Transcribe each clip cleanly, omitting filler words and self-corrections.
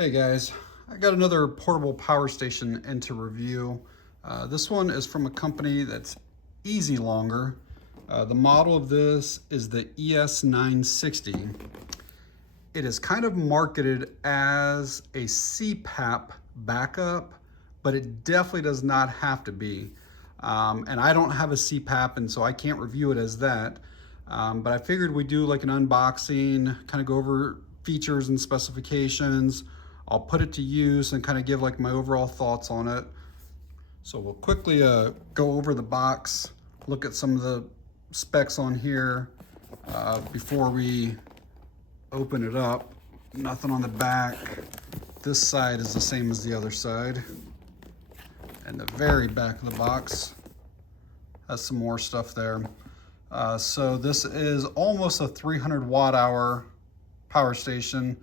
Hey guys, I got another portable power station into review. This one is from a company that's Easylonger. The model of this is the ES960. It is kind of marketed as a CPAP backup, but it definitely does not have to be. And I don't have a CPAP, and so I can't review it as that. But I figured we'd do like an unboxing, kind of go over features and specifications. I'll put it to use and kind of give like my overall thoughts on it. So we'll quickly go over the box, look at some of the specs on here before we open it up. Nothing on the back. This side is the same as the other side. And the very back of the box has some more stuff there. So this is almost a 300 watt hour power station.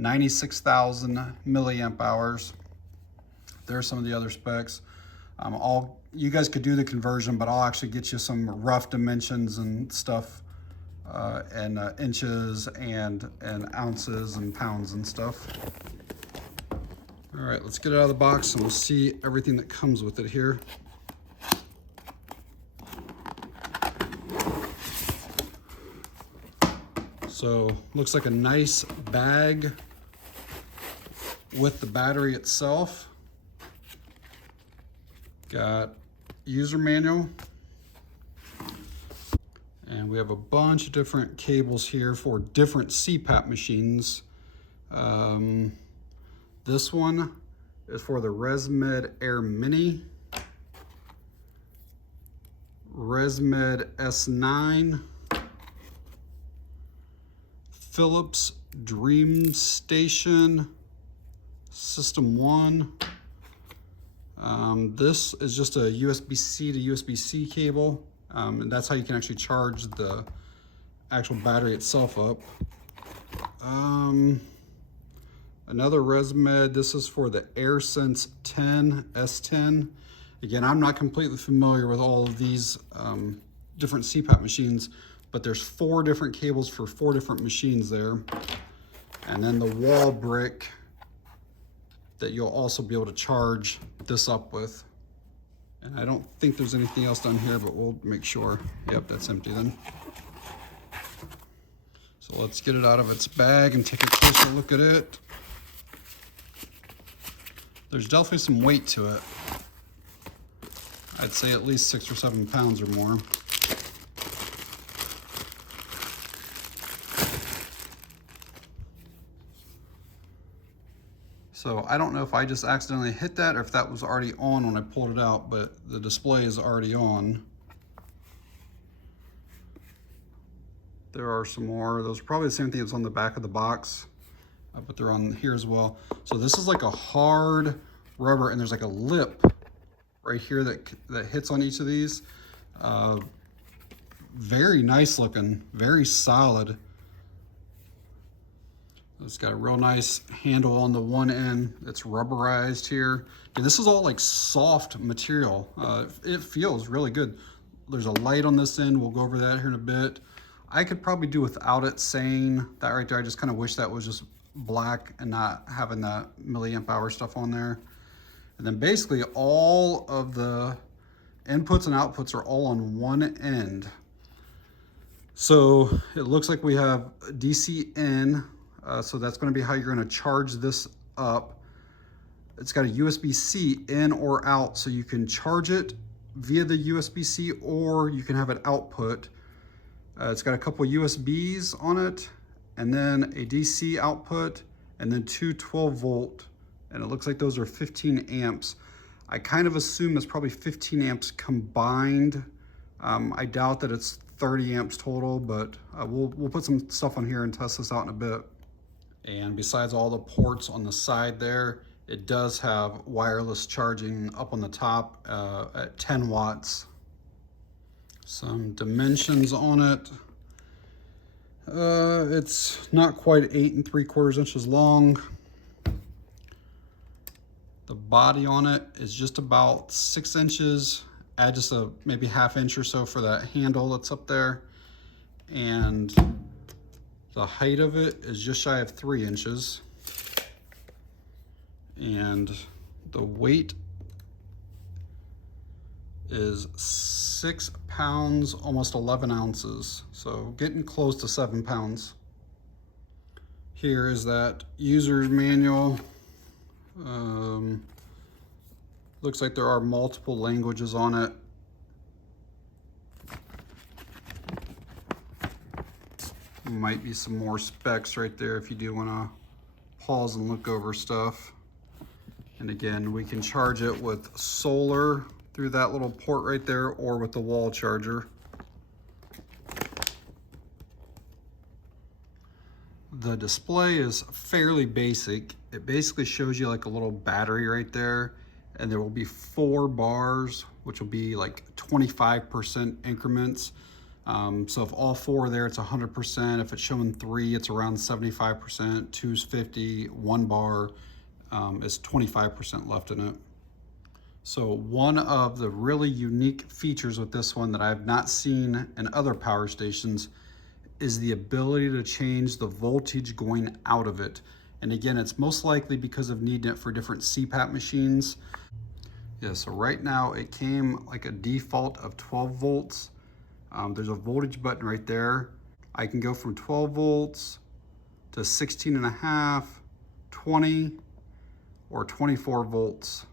96,000 milliamp hours. There's some of the other specs. You guys could do the conversion, but I'll actually get you some rough dimensions and stuff, and inches and ounces and pounds and stuff. All right, let's get it out of the box and we'll see everything that comes with it here. So looks like a nice bag with the battery itself. Got user manual. And we have a bunch of different cables here for different CPAP machines. This one is for the ResMed AirMini, ResMed S9, Philips Dreamstation System 1. This is just a USB-C to USB-C cable, and that's how you can actually charge the actual battery itself up. Another ResMed, this is for the Airsense 10 S10. Again, I'm not completely familiar with all of these different CPAP machines, but there's 4 different cables for 4 different machines there. And then the wall brick that you'll also be able to charge this up with. And I don't think there's anything else down here, but we'll make sure. Yep, that's empty then. So let's get it out of its bag and take a closer look at it. There's definitely some weight to it. I'd say at least 6 or 7 pounds or more. So I don't know if I just accidentally hit that or if that was already on when I pulled it out, but the display is already on. There are some more. Those are probably the same thing that's on the back of the box, but they're on here as well. So this is like a hard rubber, and there's like a lip right here that hits on each of these. Very nice looking, very solid. It's got a real nice handle on the one end that's rubberized here. And this is all like soft material. It feels really good. There's a light on this end. We'll go over that here in a bit. I could probably do without it saying that right there. I just kind of wish that was just black and not having that milliamp hour stuff on there. And then basically all of the inputs and outputs are all on one end. So it looks like we have DC in. So that's going to be how you're going to charge this up. It's got a USB-C in or out, so you can charge it via the USB-C or you can have it output. It's got a couple USBs on it, and then a DC output, and then 2 12-volt, and it looks like those are 15 amps. I kind of assume it's probably 15 amps combined. I doubt that it's 30 amps total, but we'll put some stuff on here and test this out in a bit. And besides all the ports on the side there, it does have wireless charging up on the top at 10 watts. Some dimensions on it. It's not quite 8 3/4 inches long. The body on it is just about 6 inches. Add just a maybe ½ inch or so for that handle that's up there. And the height of it is just shy of 3 inches. and the weight is 6 pounds, almost 11 ounces. So getting close to 7 pounds. Here is that user's manual. Looks like there are multiple languages on it. Might be some more specs right there if you do want to pause and look over stuff. And again, we can charge it with solar through that little port right there, or with the wall charger. The display is fairly basic. It basically shows you like a little battery right there, and there will be 4 bars, which will be like 25% increments. So if all 4 are there, it's 100%. If it's showing 3, it's around 75%. 2's 50, 1 bar is 25% left in it. So one of the really unique features with this one that I have not seen in other power stations is the ability to change the voltage going out of it. And again, it's most likely because of needing it for different CPAP machines. Yeah, so right now it came like a default of 12 volts. There's a voltage button right there. I can go from 12 volts to 16.5, 20, or 24 volts.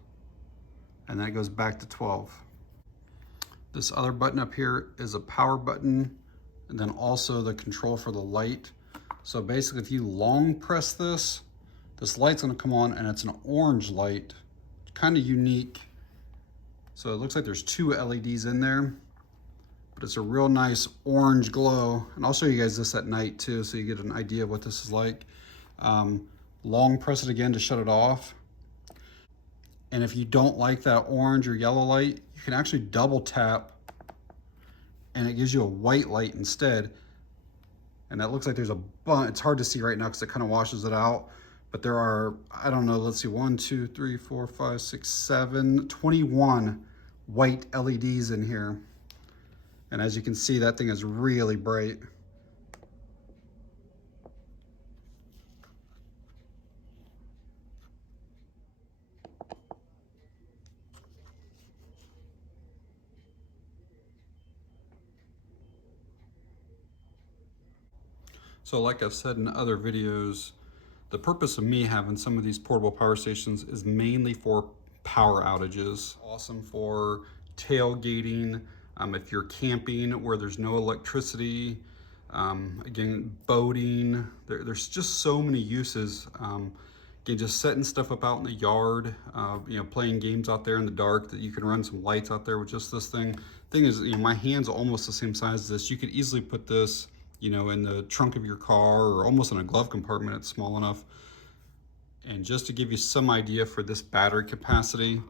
And then it goes back to 12. This other button up here is a power button, and then also the control for the light. So basically if you long press this light's gonna come on, and it's an orange light, kind of unique. So it looks like there's 2 LEDs in there, but it's a real nice orange glow. And I'll show you guys this at night too, so you get an idea of what this is like. Long press it again to shut it off. And if you don't like that orange or yellow light, you can actually double tap and it gives you a white light instead. And that looks like there's a bunch. It's hard to see right now because it kind of washes it out. But there are, I don't know, let's see, 1, 2, 3, 4, 5, 6, 7, 21 white LEDs in here. And as you can see, that thing is really bright. So like I've said in other videos, the purpose of me having some of these portable power stations is mainly for power outages. Awesome for tailgating, if you're camping where there's no electricity, again, boating, there's just so many uses. Again, just setting stuff up out in the yard, you know, playing games out there in the dark, that you can run some lights out there with just this thing. Thing is, you know, my hand's almost the same size as this. You could easily put this, you know, in the trunk of your car or almost in a glove compartment. It's small enough. And just to give you some idea for this battery capacity,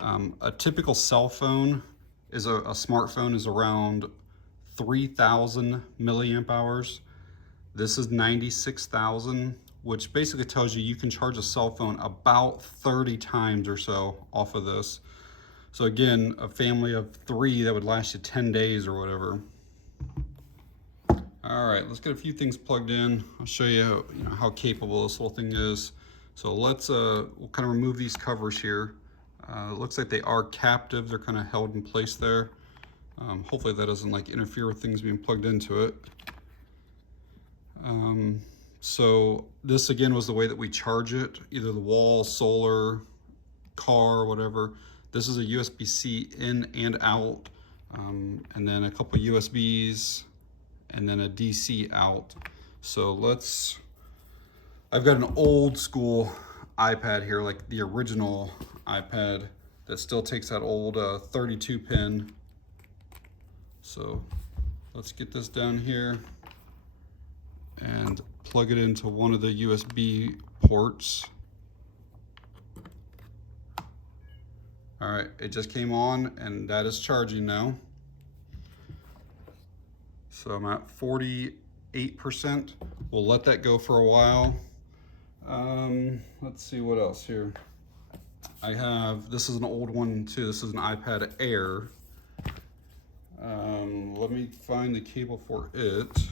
a typical cell phone is a smartphone is around 3,000 milliamp hours. This is 96,000, which basically tells you can charge a cell phone about 30 times or so off of this. So again, a family of 3, that would last you 10 days or whatever. All right, let's get a few things plugged in. I'll show you how capable this whole thing is. So let's, we'll kind of remove these covers here. It looks like they are captive. They're kind of held in place there. Hopefully that doesn't like interfere with things being plugged into it. So this again was the way that we charge it, either the wall, solar, car, whatever. This is a USB-C in and out, and then a couple USBs, and then a DC out. So I've got an old school iPad here, like the original iPad that still takes that old 32 pin. So let's get this down here and plug it into one of the USB ports. All right, it just came on and that is charging now. So I'm at 48%. We'll let that go for a while. Let's see what else here. I have, this is an old one too. This is an iPad Air. Let me find the cable for it.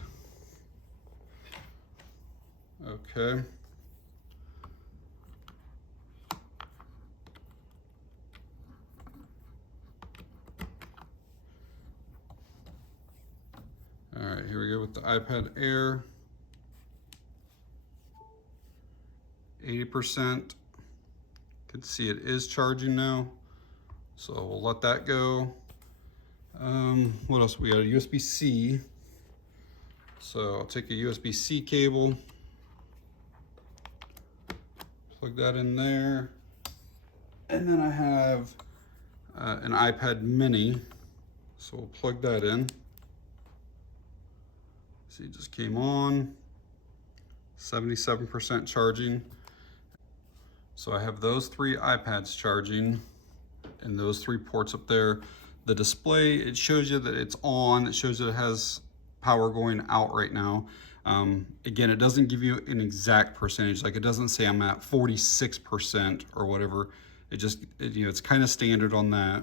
Okay. with the iPad Air. 80%. Can see it is charging now. So we'll let that go. What else? We got a USB-C. So I'll take a USB-C cable, plug that in there. And then I have an iPad mini. So we'll plug that in. See, it just came on. 77% charging. So I have those 3 iPads charging and those 3 ports up there. The display, it shows you that it's on. It shows that it has power going out right now. Again, it doesn't give you an exact percentage. Like, it doesn't say I'm at 46% or whatever. It just, you know, it's kind of standard on that.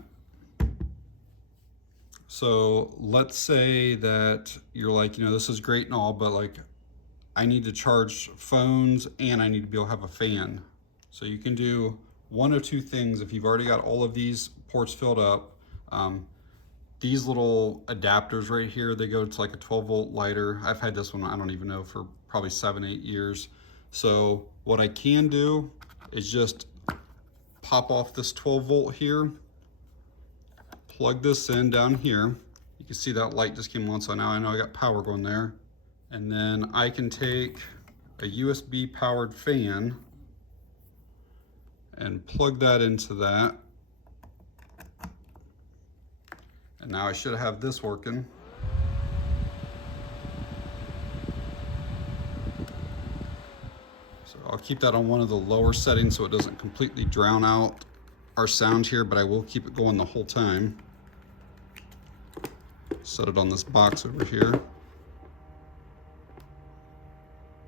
So let's say that you're like, you know, this is great and all, but like, I need to charge phones and I need to be able to have a fan. So you can do one of 2 things if you've already got all of these ports filled up. These little adapters right here, they go to like a 12-volt lighter. I've had this one, I don't even know, for probably 7-8 years. So what I can do is just pop off this 12-volt here, plug this in down here. You can see that light just came on, so now I know I got power going there. And then I can take a USB powered fan and plug that into that. And now I should have this working. So I'll keep that on one of the lower settings so it doesn't completely drown out our sound here, but I will keep it going the whole time. Set it on this box over here.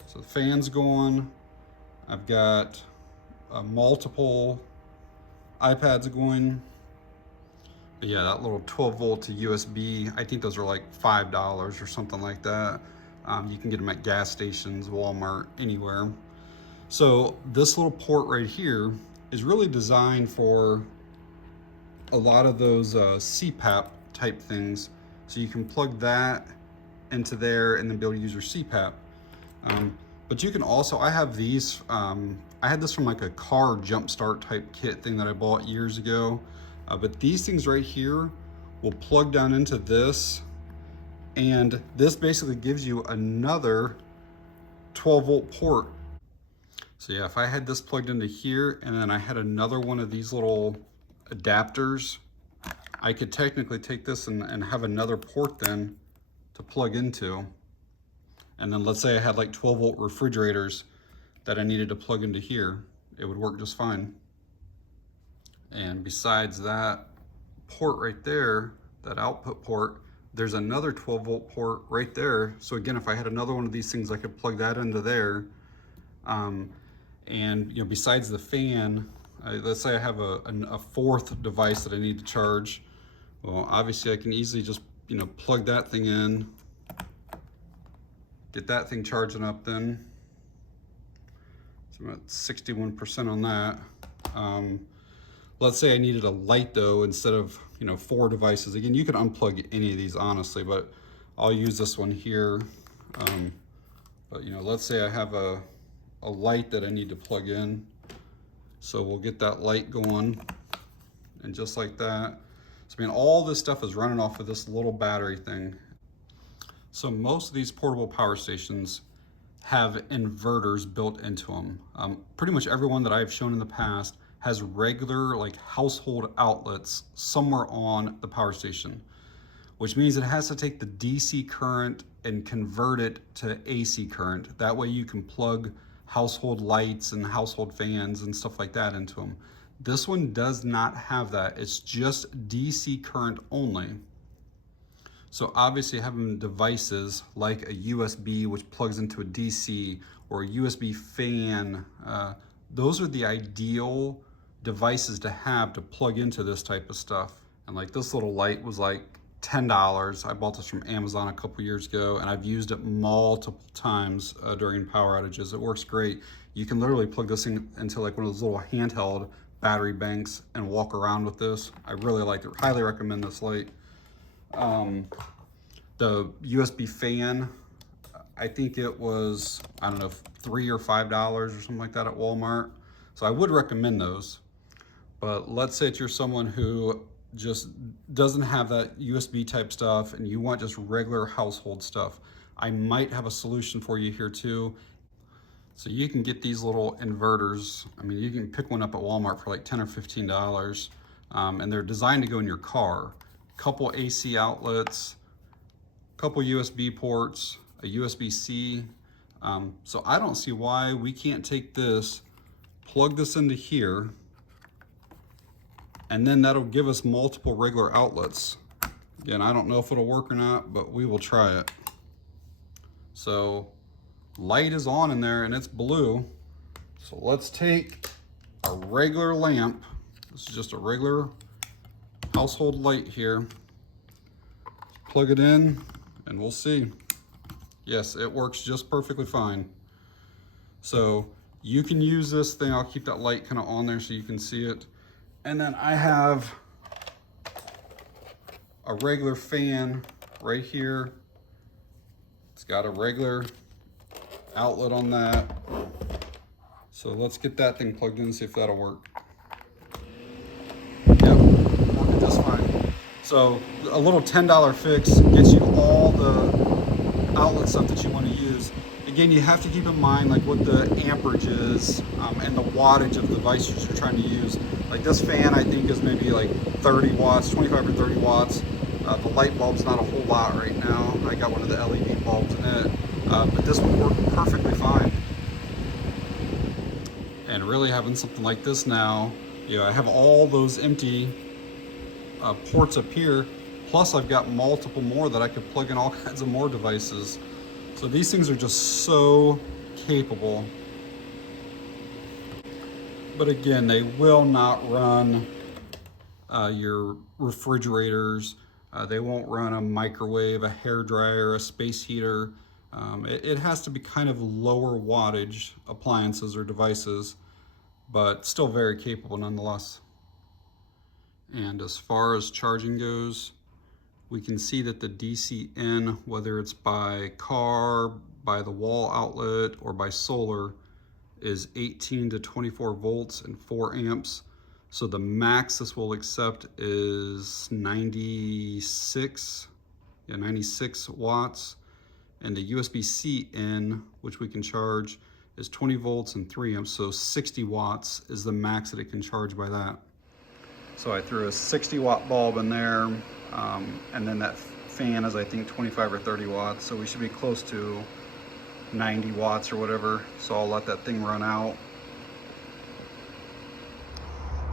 So the fan's going. I've got multiple iPads going. But yeah, that little 12-volt to USB, I think those are like $5 or something like that. You can get them at gas stations, Walmart, anywhere. So this little port right here is really designed for a lot of those CPAP type things. So you can plug that into there and then be able to use your CPAP. But you can also, I have these, I had this from like a car jump start type kit thing that I bought years ago. But these things right here will plug down into this, and this basically gives you another 12-volt port. So yeah, if I had this plugged into here and then I had another one of these little adapters, I could technically take this and have another port then to plug into. And then let's say I had like 12-volt refrigerators that I needed to plug into here, it would work just fine. And besides that port right there, that output port, there's another 12-volt port right there. So again, if I had another one of these things, I could plug that into there. And you know, besides the fan, let's say I have a 4th device that I need to charge. Well, obviously I can easily just, you know, plug that thing in, get that thing charging up then. So I'm at 61% on that. Let's say I needed a light though, instead of, you know, 4 devices. Again, you could unplug any of these honestly, but I'll use this one here. But you know, let's say I have a light that I need to plug in. So we'll get that light going, and just like that. So I mean, all this stuff is running off of this little battery thing. So most of these portable power stations have inverters built into them. Pretty much every one that I've shown in the past has regular like household outlets somewhere on the power station, which means it has to take the DC current and convert it to AC current. That way you can plug household lights and household fans and stuff like that into them. This one does not have that. It's just DC current only. So obviously having devices like a USB, which plugs into a DC, or a USB fan, those are the ideal devices to have to plug into this type of stuff. And like this little light was like $10. I bought this from Amazon a couple years ago, and I've used it multiple times during power outages. It works great. You can literally plug this in into like one of those little handheld battery banks and walk around with this. I really like it. Highly recommend this light. The USB fan, I think it was, I don't know, $3 or $5 or something like that at Walmart. So I would recommend those. But let's say that you're someone who just doesn't have that USB type stuff and you want just regular household stuff. I might have a solution for you here too. So you can get these little inverters. I mean, you can pick one up at Walmart for like $10 or $15. And they're designed to go in your car. Couple AC outlets, couple USB ports, a USB-C. So I don't see why we can't take this, plug this into here, and then that'll give us multiple regular outlets. Again, I don't know if it'll work or not, but we will try it. So light is on in there and it's blue. So let's take a regular lamp. This is just a regular household light here. Plug it in and we'll see. Yes, it works just perfectly fine. So you can use this thing. I'll keep that light kind of on there so you can see it. And then I have a regular fan right here. It's got a regular outlet on that. So let's get that thing plugged in and see if that'll work. Yep, working just fine. So a little $10 fix gets you all the outlet stuff that you want to use. Again, you have to keep in mind like what the amperage is and the wattage of the devices you're trying to use. Like this fan, I think is maybe like 30 watts, 25 or 30 watts. The light bulb's not a whole lot right now. I got one of the LED bulbs in it, but this one worked perfectly fine. And really having something like this now, you know, I have all those empty ports up here, plus I've got multiple more that I could plug in all kinds of more devices. So these things are just so capable. But again, they will not run your refrigerators. They won't run a microwave, a hair dryer, a space heater. It has to be kind of lower wattage appliances or devices, but still very capable nonetheless. And as far as charging goes, we can see that the DC in, whether it's by car, by the wall outlet, or by solar, is 18 to 24 volts and 4 amps. So the max this will accept is 96 watts. And the USB-C in, which we can charge, is 20 volts and 3 amps. So 60 watts is the max that it can charge by that. So I threw a 60 watt bulb in there, and then that fan is I think 25 or 30 watts. So we should be close to 90 watts or whatever. So I'll let that thing run out.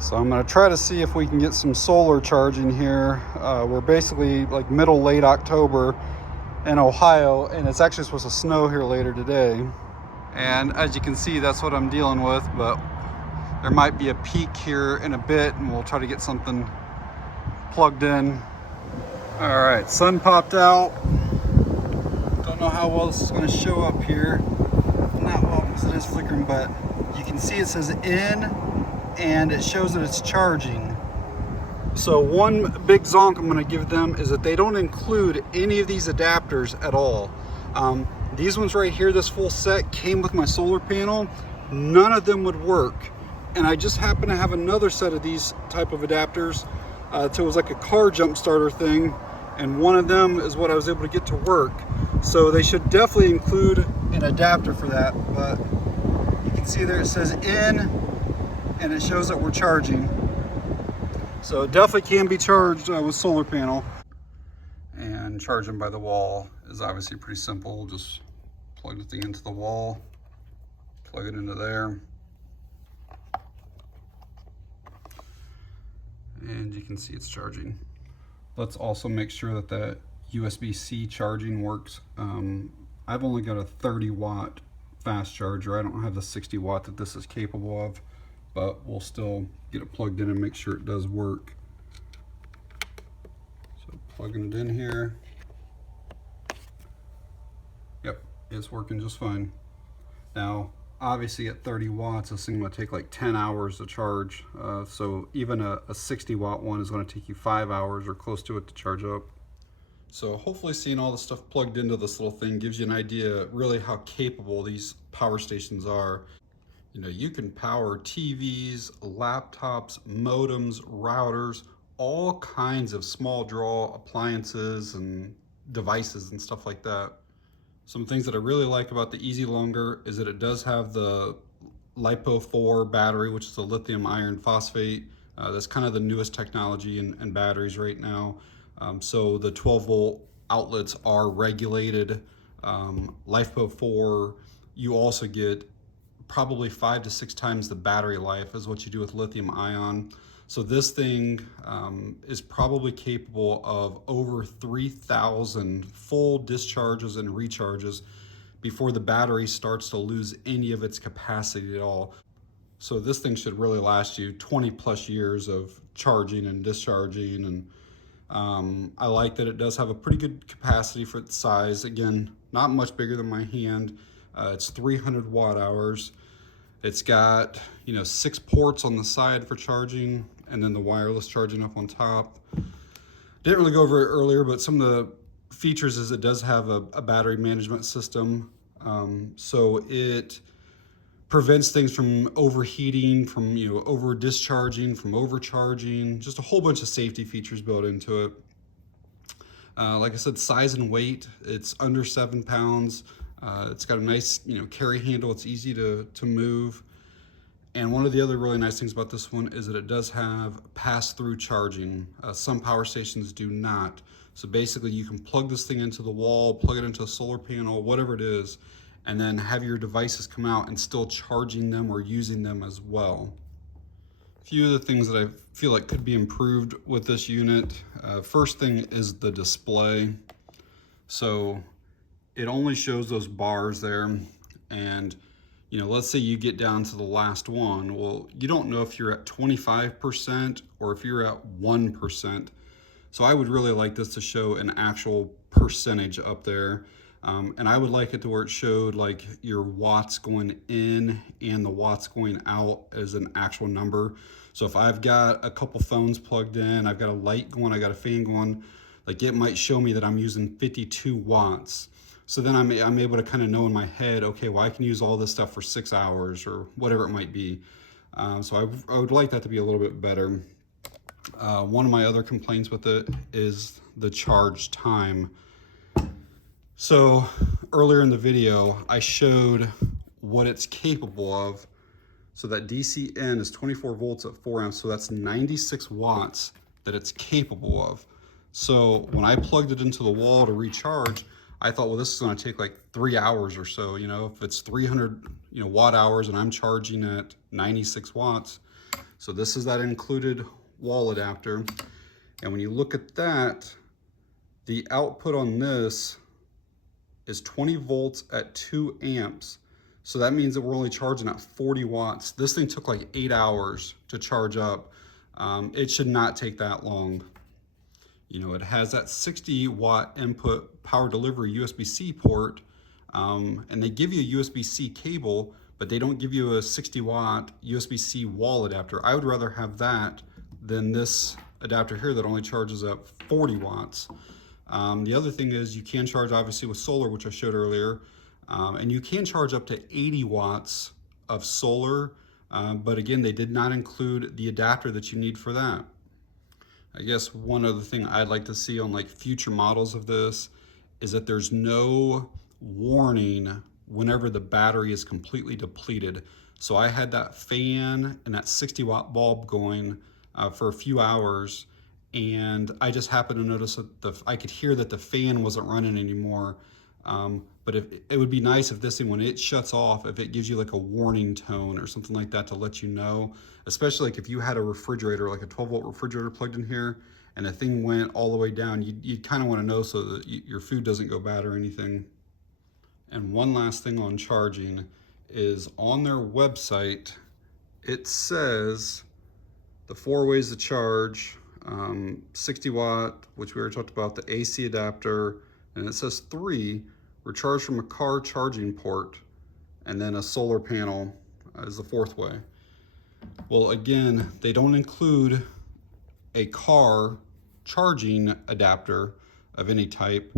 So I'm gonna try to see if we can get some solar charging here. We're basically like middle, late October in Ohio, and it's actually supposed to snow here later today. And as you can see, that's what I'm dealing with, but there might be a peak here in a bit and we'll try to get something plugged in. All right, sun popped out. Don't know how well this is gonna show up here. Not well because it is flickering, but you can see it says in and it shows that it's charging. So one big zonk I'm gonna give them is that they don't include any of these adapters at all. These ones right here, this full set came with my solar panel. None of them would work. And I just happen to have another set of these type of adapters. So it was like a car jump starter thing. And one of them is what I was able to get to work. So they should definitely include an adapter for that. But you can see there it says in, and it shows that we're charging. So it definitely can be charged with solar panel. And charging by the wall is obviously pretty simple. Just plug the thing into the wall, plug it into there. And you can see it's charging. Let's also make sure that that USB-C charging works. I've only got a 30 watt fast charger. I don't have the 60 watt that this is capable of, but we'll still get it plugged in and make sure it does work. So plugging it in here. Yep, it's working just fine. Now, obviously at 30 watts, this thing will take like 10 hours to charge. So even a 60 watt one is going to take you 5 hours or close to it to charge up. So hopefully seeing all the stuff plugged into this little thing gives you an idea really how capable these power stations are. You know, you can power TVs, laptops, modems, routers, all kinds of small draw appliances and devices and stuff like that. Some things that I really like about the Easylonger is that it does have the LiPo4 battery, which is a lithium iron phosphate. That's kind of the newest technology in batteries right now. So the 12 volt outlets are regulated. LiPo4, you also get probably 5 to 6 times the battery life as what you do with lithium ion. So this thing is probably capable of over 3,000 full discharges and recharges before the battery starts to lose any of its capacity at all. So this thing should really last you 20 plus years of charging and discharging. And I like that it does have a pretty good capacity for its size. Again, not much bigger than my hand. It's 300 watt hours. It's got, 6 ports on the side for charging, and then the wireless charging up on top. Didn't really go over it earlier, but some of the features is it does have a battery management system. So it prevents things from overheating, from over discharging, from overcharging, just a whole bunch of safety features built into it. Like I said, size and weight, it's under 7 pounds. It's got a nice carry handle, it's easy to move. And one of the other really nice things about this one is that it does have pass-through charging. Some power stations do not. So basically you can plug this thing into the wall, plug it into a solar panel, whatever it is, and then have your devices come out and still charging them or using them as well. A few of the things that I feel like could be improved with this unit. First thing is the display. So it only shows those bars there, and let's say you get down to the last one. Well, you don't know if you're at 25% or if you're at 1%. So I would really like this to show an actual percentage up there. And I would like it to where it showed like your watts going in and the watts going out as an actual number. So if I've got a couple phones plugged in, I've got a light going, I got a fan going, like it might show me that I'm using 52 watts. So then I'm able to kind of know in my head, okay, well, I can use all this stuff for 6 hours or whatever it might be. So I would like that to be a little bit better. One of my other complaints with it is the charge time. So earlier in the video, I showed what it's capable of. So that DC in is 24 volts at 4 amps. So that's 96 watts that it's capable of. So when I plugged it into the wall to recharge, I thought, well, this is going to take like 3 hours or so. If it's 300 watt hours and I'm charging at 96 watts. So this is that included wall adapter. And when you look at that, the output on this is 20 volts at 2 amps. So that means that we're only charging at 40 watts. This thing took like 8 hours to charge up. It should not take that long. It has that 60 watt input power delivery USB-C port, and they give you a USB-C cable, but they don't give you a 60 watt USB-C wall adapter. I would rather have that than this adapter here that only charges up 40 watts. The other thing is you can charge obviously with solar, which I showed earlier, and you can charge up to 80 watts of solar, but again, they did not include the adapter that you need for that. I guess one other thing I'd like to see on like future models of this is that there's no warning whenever the battery is completely depleted. So I had that fan and that 60 watt bulb going for a few hours, and I just happened to notice that I could hear that the fan wasn't running anymore. But it would be nice if this thing, when it shuts off, if it gives you like a warning tone or something like that to let you know, especially like if you had a refrigerator, like a 12 volt refrigerator plugged in here and the thing went all the way down, you'd kind of want to know so that your food doesn't go bad or anything. And one last thing on charging is on their website, it says the 4 ways to charge, 60 watt, which we already talked about, the AC adapter, and it says 3, recharge from a car charging port, and then a solar panel is the 4th way. Well, again, they don't include a car charging adapter. of any type.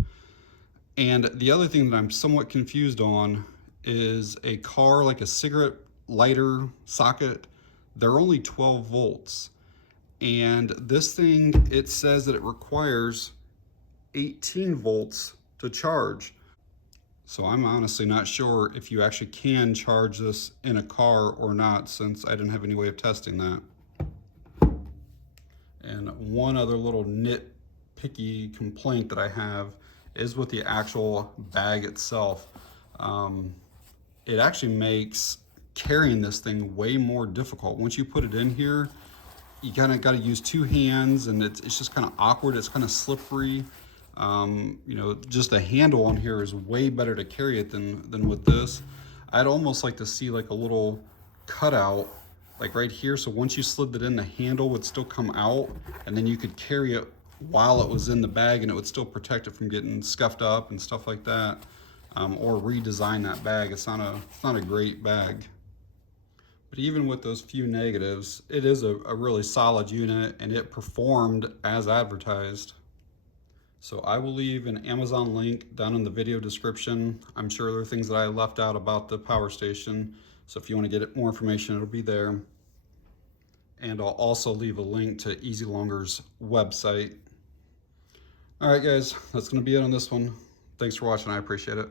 And the other thing that I'm somewhat confused on is a car like a cigarette lighter socket, they're only 12 volts. And this thing, it says that it requires 18 volts to charge. So I'm honestly not sure if you actually can charge this in a car or not, since I didn't have any way of testing that. And one other little nitpicky complaint that I have is with the actual bag itself. It actually makes carrying this thing way more difficult. Once you put it in here, you kind of got to use two hands, and it's just kind of awkward. It's kind of slippery. You know, just the handle on here is way better to carry it than with this. I'd almost like to see like a little cutout like right here, so once you slid it in, the handle would still come out, and then you could carry it while it was in the bag, and it would still protect it from getting scuffed up and stuff like that. Or redesign that bag. It's not a great bag. But even with those few negatives, it is a really solid unit, and it performed as advertised. So I will leave an Amazon link down in the video description. I'm sure there are things that I left out about the power station. So if you want to get more information, it'll be there. And I'll also leave a link to Easylonger's website. All right, guys, that's going to be it on this one. Thanks for watching. I appreciate it.